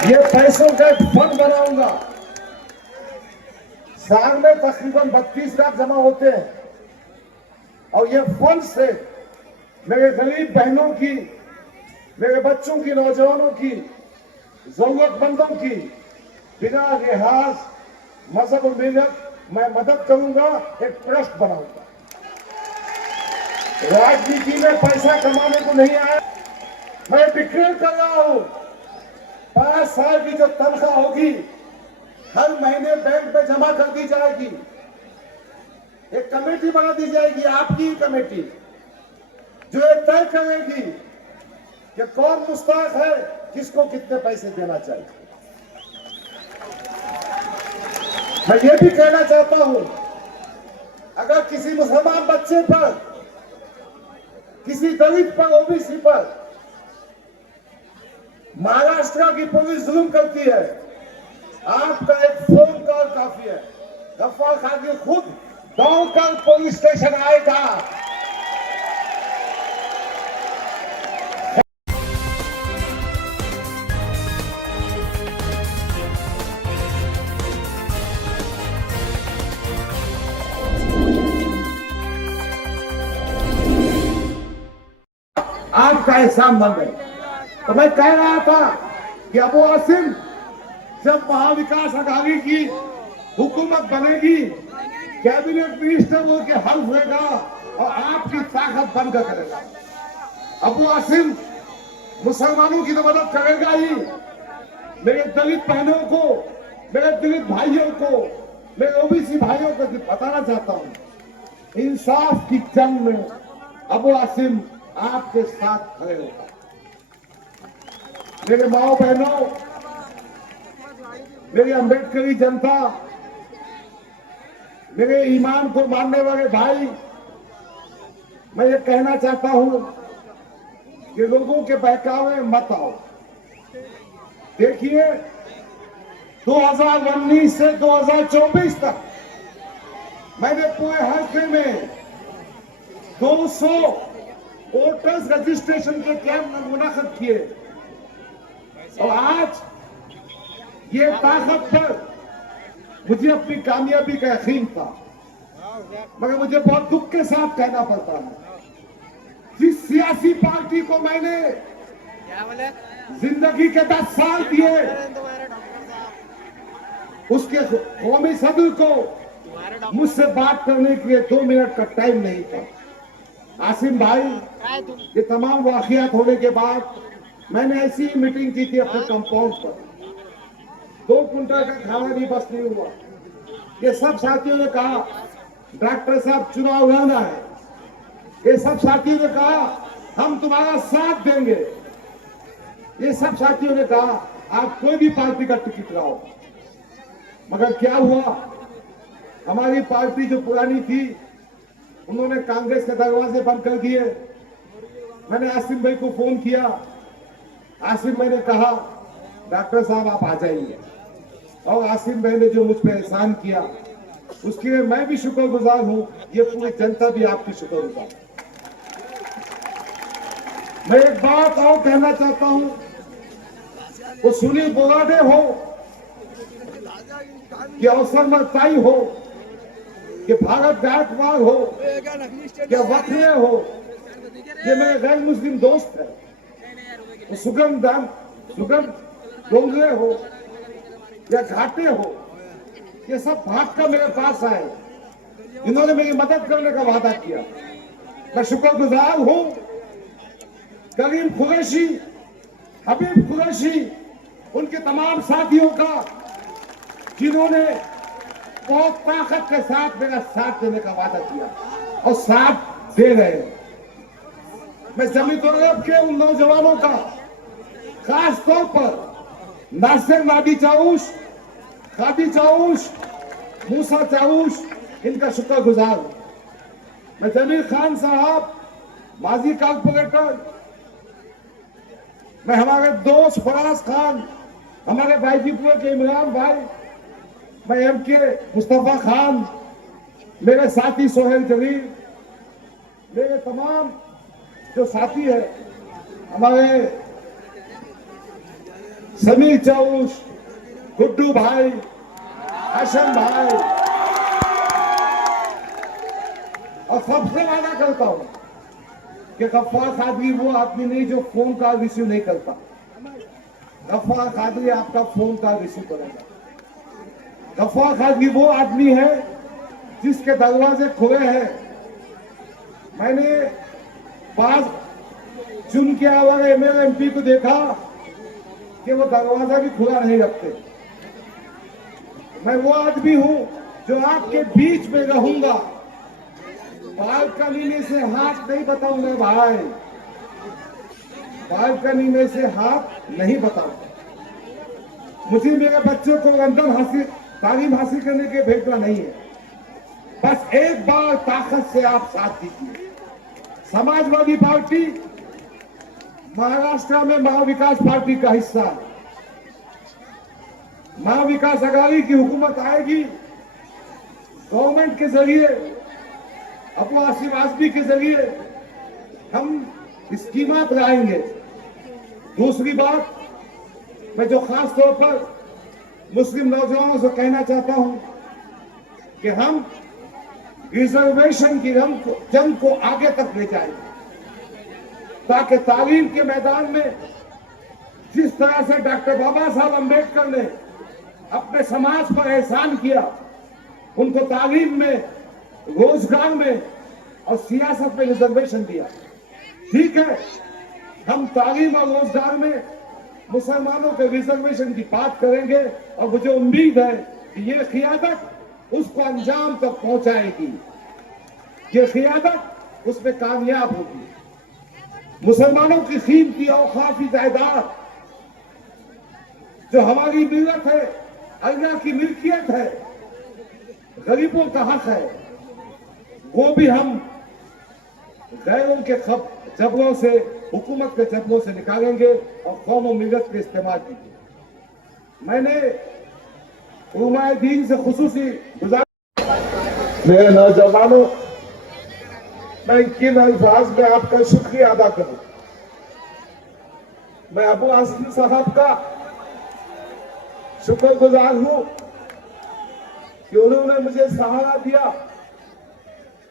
ये पैसों का एक फंड बनाऊंगा। साल में तकरीबन 32 लाख जमा होते हैं और ये फंड से मेरे गरीब बहनों की, मेरे बच्चों की, नौजवानों की, जरूरतमंदों की बिना लिहाज मजहब और मिल्लत मैं मदद करूंगा। एक ट्रस्ट बनाऊंगा। राजनीति में पैसा कमाने को नहीं आया, मैं डिक्लेयर कर रहा हूं 5 साल की जो तनख्वाह होगी हर महीने बैंक में जमा कर दी जाएगी। एक कमेटी बना दी जाएगी, आपकी ही कमेटी, जो ये तय करेगी कि कौन मुस्तहक है, किसको कितने पैसे देना चाहिए। मैं ये भी कहना चाहता हूं, अगर किसी मुसलमान बच्चे पर, किसी दलित पर, ओबीसी पर महाराष्ट्र की पुलिस जुल्म करती है, आपका एक फोन कॉल काफी है। गफ्फार खान खुद दौड़कर पुलिस स्टेशन आएगा। आपका एहसान बन गए। तो मैं कह रहा था कि अबू आसिम, जब महाविकास अघाड़ी की हुकूमत बनेगी, कैबिनेट मिनिस्टर वो के हल्फ लेगा और आपकी ताकत बनकर करेगा। अबू आसिम मुसलमानों की तो मदद करेगा ही, मेरे दलित बहनों को, मेरे दलित भाइयों को, मेरे ओबीसी भाइयों को बताना चाहता हूं, इंसाफ की जंग में अबू आसिम आपके साथ खड़े होगा। मेरे माओ बहनों, मेरी अम्बेडकरी जनता, मेरे ईमान को मानने वाले भाई, मैं ये कहना चाहता हूं कि लोगों के बहकावे मत आओ। देखिए 2019 से 2024 तक मैंने पूरे हल्के में 200 वोटर्स रजिस्ट्रेशन के कैंप मुनाकिद किए और आज ये ताकत पर मुझे अपनी कामयाबी का यकीन था, मगर मुझे बहुत दुख के साथ कहना पड़ता है, जिस सियासी पार्टी को मैंने जिंदगी के 10 साल दिए, उसके कौमी सदर को मुझसे बात करने के लिए 2 मिनट का टाइम नहीं था। आसिम भाई, ये तमाम वाकयात होने के बाद मैंने ऐसी ही मीटिंग की थी अपने कंपाउंड पर, 2 कुंटल का खाना भी बस नहीं हुआ। ये सब साथियों ने कहा डॉक्टर साहब चुनाव लड़ना है, ये सब साथियों ने कहा हम तुम्हारा साथ देंगे, ये सब साथियों ने कहा आप कोई भी पार्टी का टिकट लाओ। मगर क्या हुआ, हमारी पार्टी जो पुरानी थी उन्होंने कांग्रेस के दरवाजे बंद कर दिए। मैंने आसिम भाई को फोन किया, आसिम भाई ने कहा डॉक्टर साहब आप आ जाइए, और आसिम भाई ने जो मुझ पर एहसान किया उसके लिए मैं भी शुक्रगुजार हूं, ये पूरी जनता भी आपकी शुक्रगुजार। मैं एक बात और कहना चाहता हूं, वो सुनील बोराडे हो कि अवसर मताई हो कि भारत गायकवाड़ हो या वक्रे हो, ये मेरे गैर मुस्लिम दोस्त है, वो सुगम डोंगरे हो या घाटे हो, ये सब भाग कर मेरे पास आए, इन्होंने मेरी मदद करने का वादा किया। मैं शुक्रगुजार हूं करीम कुरैशी, हबीब कुरैशी, उनके तमाम साथियों का, जिन्होंने बहुत ताकत के साथ मेरा साथ देने का वादा किया और साथ दे रहे हैं। मैं जमीयत उल-अरब के उन नौजवानों का, खास तौर पर नासिर नादी चाऊश, खादी चाऊश, मूसा चाऊश, इनका शुक्रगुजार हूं। मैं जमीर खान साहब, माजी कॉर्पोरेटर, मैं हमारे दोस्त फराज खान, हमारे भाईजीपुर के इमरान भाई, मैं एमके मुस्तफा खान, मेरे साथी सोहेल जलील, मेरे तमाम जो साथी है, हमारे समीर चौश, गुड्डू भाई, हसन भाई, और सबसे वादा करता हूं कि गफ्फार कादरी वो आदमी नहीं जो फोन कॉल रिसीव नहीं करता। गफ्फार कादरी आपका फोन कॉल रिसीव करेगा। गफ्फार कादरी वो आदमी है जिसके दरवाजे खुले हैं। मैंने 5 चुन के आवाज एमएलए एमपी को देखा कि वो दरवाजा भी खुला नहीं रखते। मैं वो आदमी हूं जो आपके बीच में रहूंगा, बालकनी में से हाथ नहीं बताऊंगा भाई, बालकनी में से हाथ नहीं बताऊंगा। मुझे मेरे बच्चों को लंदन तालीम हासिल करने के भेजना नहीं है। बस एक बार ताकत से आप साथ दीजिए। समाजवादी पार्टी महाराष्ट्र में महाविकास पार्टी का हिस्सा है। महाविकास आघाड़ी की हुकूमत आएगी, गवर्नमेंट के जरिए, अबू आसिफ आजमी के जरिए हम स्कीमात लाएंगे। दूसरी बात, मैं जो खास तौर पर मुस्लिम नौजवानों से कहना चाहता हूं कि हम रिजर्वेशन की जंग को आगे तक ले जाएंगे, ताकि तालीम के मैदान में जिस तरह से डॉक्टर बाबा साहब अम्बेडकर ने अपने समाज पर एहसान किया, उनको तालीम में, रोजगार में और सियासत में रिजर्वेशन दिया। ठीक है, हम तालीम और रोजगार में मुसलमानों के रिजर्वेशन की बात करेंगे और मुझे उम्मीद है कि ये क़ियादत उसको अंजाम तक पहुंचाएगी, ये क़ियादत उसमें कामयाब होगी। मुसलमानों की कीमती औकाफी जायदाद जो हमारी मिल्लत है, अल्लाह की मिल्कियत है, गरीबों का हक है, वो भी हम गैरों के जबरों से, हुकूमत के जबरों से निकालेंगे और कौम और मिल्लत के इस्तेमाल कीजिए। मैंने उलमाए दीन से खुसूसी गुजारिश, मेरे नौजवानों, मैं किन अल्फाज में आपका शुक्रिया अदा करूं। मैं अबू आसिफ साहब का शुक्रगुजार हूं कि उन्होंने मुझे सहारा दिया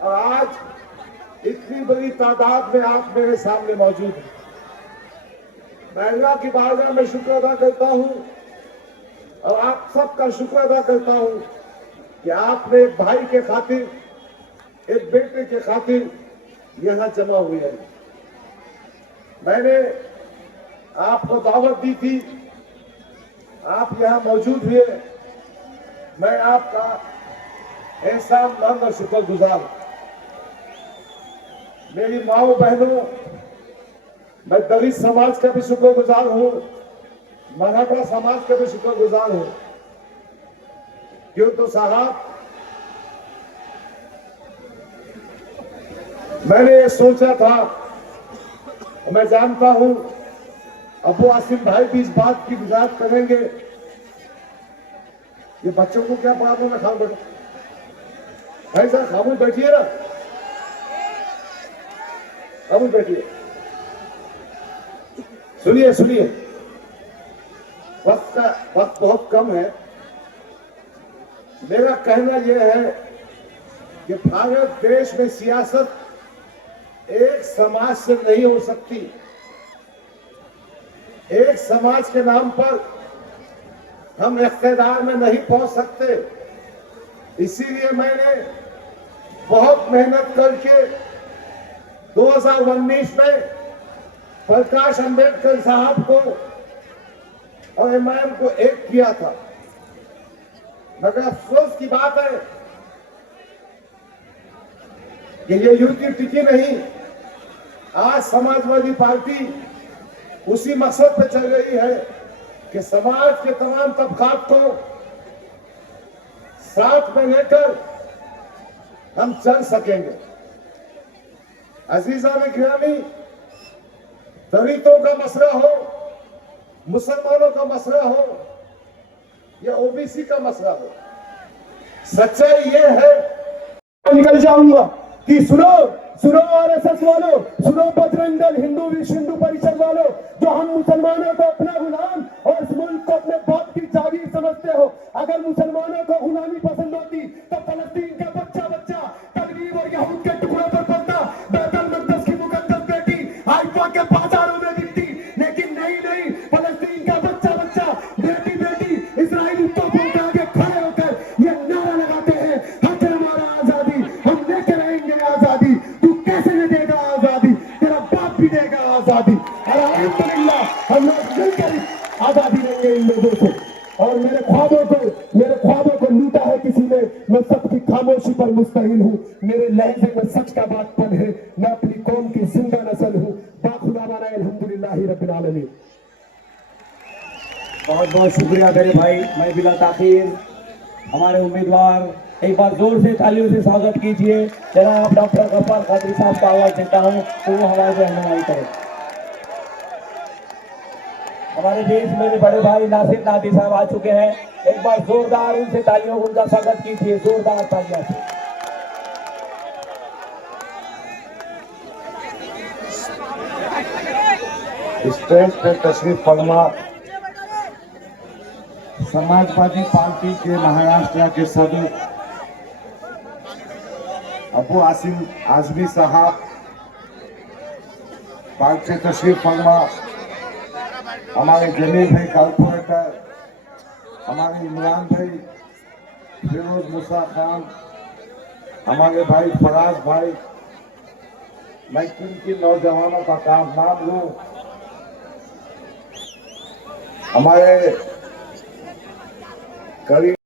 और आज इतनी बड़ी तादाद में आप मेरे सामने मौजूद हैं। मैं अल्लाह की बारगाह में शुक्र अदा करता हूं और आप सबका शुक्र अदा करता हूं कि आपने एक भाई के खातिर, एक बेटे के खातिर यहां जमा हुए हैं। मैंने आपको दावत दी थी, आप यहां मौजूद हुए, मैं आपका एहसानमंद और शुक्रगुजार हूं। मेरी माओ बहनों, मैं दलित समाज का भी शुक्रगुजार हूं, मराठा समाज का भी शुक्रगुजार हूं। क्यों तो साहब, मैंने ये सोचा था, मैं जानता हूं अबू आसिफ भाई भी इस बात की वजाहत करेंगे, ये बच्चों को क्या प्रॉब्लम है, खाओ बेटा भाई साहब, खामोश बैठिए ना, खामोश बैठिए, सुनिए सुनिए। वक्त बहुत कम है। मेरा कहना यह है कि भारत देश में सियासत एक समाज से नहीं हो सकती। एक समाज के नाम पर हम इख्तिदार में नहीं पहुंच सकते। इसीलिए मैंने बहुत मेहनत करके 2019 में प्रकाश अंबेडकर साहब को और एमआईएम को एक किया था। मगर अफसोस की बात है कि ये युति टिकी नहीं। आज समाजवादी पार्टी उसी मकसद पे चल रही है कि समाज के तमाम तबकात को साथ में लेकर हम चल सकेंगे। अजीजा ने गिरामी, दलितों का मसला हो, मुसलमानों का मसला हो या ओबीसी का मसला हो, सच्चाई ये है, निकल जाऊंगा कि सुनो सुनो आरएसएस वालों, सुनो बजरंग दल, हिंदू विश्व हिंदू परिषद वालों, जो हम मुसलमानों को अपना गुलाम और मुसलमानों को गुलामी पसंद होती तो फलस्तीन का बच्चा बच्चा तकरीब और यहूद के टुकड़ों पर पलता, बैतुल मक़दस की मुकद्दस बेटी हाइफा के बाजारों में दिखती। लेकिन नहीं नहीं, फलस्तीन का बच्चा बच्चा बेटी बेटी इजरायली तोपों के आगे खड़े होकर ये नारा लगाते हैं, हक है हमारा आजादी, हम लेके रहेंगे आजादी। तू कैसे नहीं देगा आजादी, तेरा बाप भी देगा आजादी। और अल्हम्दुलिल्लाह हम लोग मिलकर आजादी लेंगे इन लोगों से। और मेरे ख्वाबों को लूटा है किसी ने, मैं सबकी खामोशी पर मुस्तहिल हूँ। मेरे लहजे में सच का बातपन है, मैं अपनी कौम की जिंदा नस्ल हूँ। बाखुदावाना अल्हम्दुलिल्लाहि रब्बिल आलमीन। बहुत बहुत शुक्रिया मेरे भाई। मैं बिला ताखीर हमारे उम्मीदवार, एक बार जोर से तालियों से स्वागत कीजिए जनाब डॉक्टर गफ्फार कादरी साहब का आवाज देता हूँ तो वो हमारे रहनुमाई करें। हमारे देश मेरे बड़े भाई नासिर नादी साहब आ चुके हैं, एक बार जोरदार उनसे तालियों को उनका स्वागत कीजिए, जोरदार तालियां से। स्टेज पे तशरीफ फरमा समाजवादी पार्टी के महाराष्ट्र के सदर अबू आसिम आजमी साहब, पार्टी तशरीफ फरमा हमारे जमील भाई कॉर्पोरेटर, हमारे इमरान भाई, फिरोज मूसा खान, हमारे भाई फराज भाई। मैं किन किन नौजवानों का नाम लूं, हमारे करीब